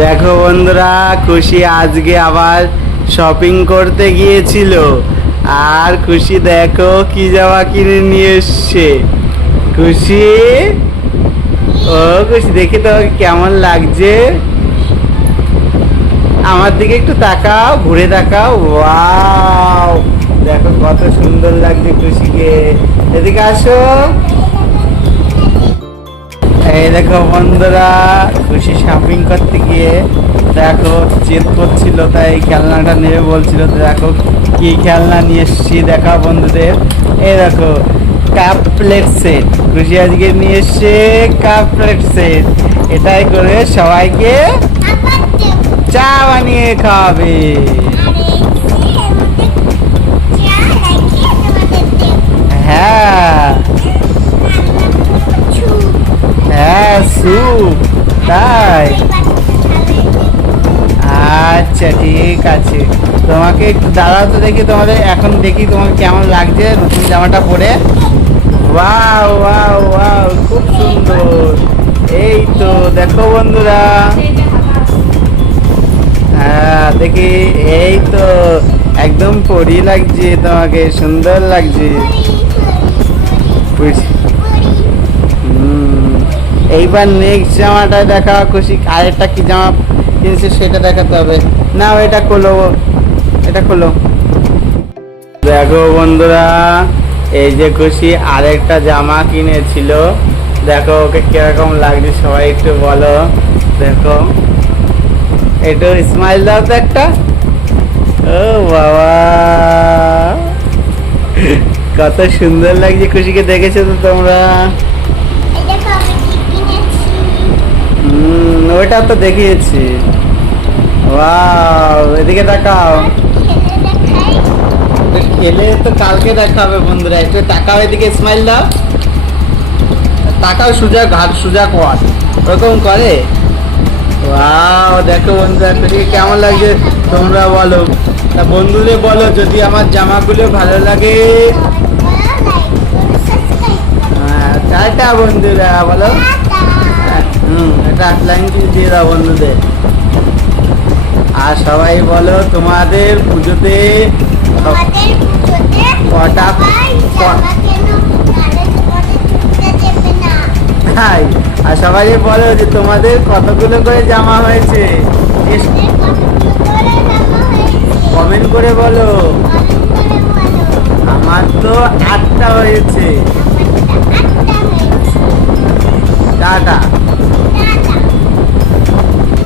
দেখো বন্ধুরা, খুশি আজকে আবার শপিং করতে গিয়েছিল। আর খুশি দেখো কি জামা কিনে নিয়ে এসছে। খুশি, ও খুশি, দেখি তোমাকে কেমন লাগছে। আমার দিকে একটু তাকাও, ঘুরে তাকাও। ওয়াও, দেখো কত সুন্দর লাগছে খুশিকে। এদিকে আসো। এই দেখো বন্ধুরা, খুশি শপিং করতে গিয়ে দেখো জেদ করছিল, তাই খেলনাটা নেবে বলছিল। তো দেখো কি খেলনা নিয়ে এসছি, দেখা বন্ধুদের। এই দেখো কাপ প্লেট সেট। খুশি আজকে নিয়ে এসছে কাপ প্লেট সেট। এটাই করে সবাইকে চা বানিয়ে খাওয়াবে। হ্যাঁ হ্যাঁ, স্যুপ, তাই? আচ্ছা ঠিক আছে, তোমাকে একটু দাঁড়াও তো দেখি, তোমাদের এখন দেখি তোমাকে কেমন লাগছে নতুন জামাটা পরে। ওয়াও ওয়াও ওয়াও, খুব সুন্দর। এই তো দেখো বন্ধুরা, হ্যাঁ দেখি, এই তো একদম পরি লাগছে তোমাকে, সুন্দর লাগছে। এইবার নেক্সট জামাটা দেখা খুশি, আরেকটা কি জামা কিনছে সেটা দেখাতে হবে। না এটা খোলো, এটা খোলো। দেখো বন্ধুরা, এই যে খুশি আরেকটা জামা কিনেছিল। দেখো ওকে কিরকম লাগছে সবাই একটু বলো। দেখো একটু স্মাইল দাও তো একটা। ও বাবা, কত সুন্দর লাগছে খুশিকে, দেখেছো তো তোমরা? ওইটা তো দেখিয়েছি। ওয়াও, এদিকে দেখাও। খেলে তো কালকে দেখাবে বন্ধুরা, একটু তাকাও, এদিকে স্মাইল দাও, তাকাও, সোজা ঘাট সোজা কর, ওরকম করে। ওয়াও, দেখো বন্ধুরা খুশিকে কেমন লাগছে তোমরা বলো। তা বন্ধুদের বলো যদি আমার জামাগুলো ভালো লাগে। টাটা বন্ধুরা বলো। এটা লাইন দিয়ে দাও বন্ধুদের। আর সবাই বলো তোমাদের পুজোতে কটা, আর সবাই বলো যে তোমাদের কতগুলো করে জামা হয়েছে, কমেন্ট করে বলো। আমার তো 8টা হয়েছে। টাটা।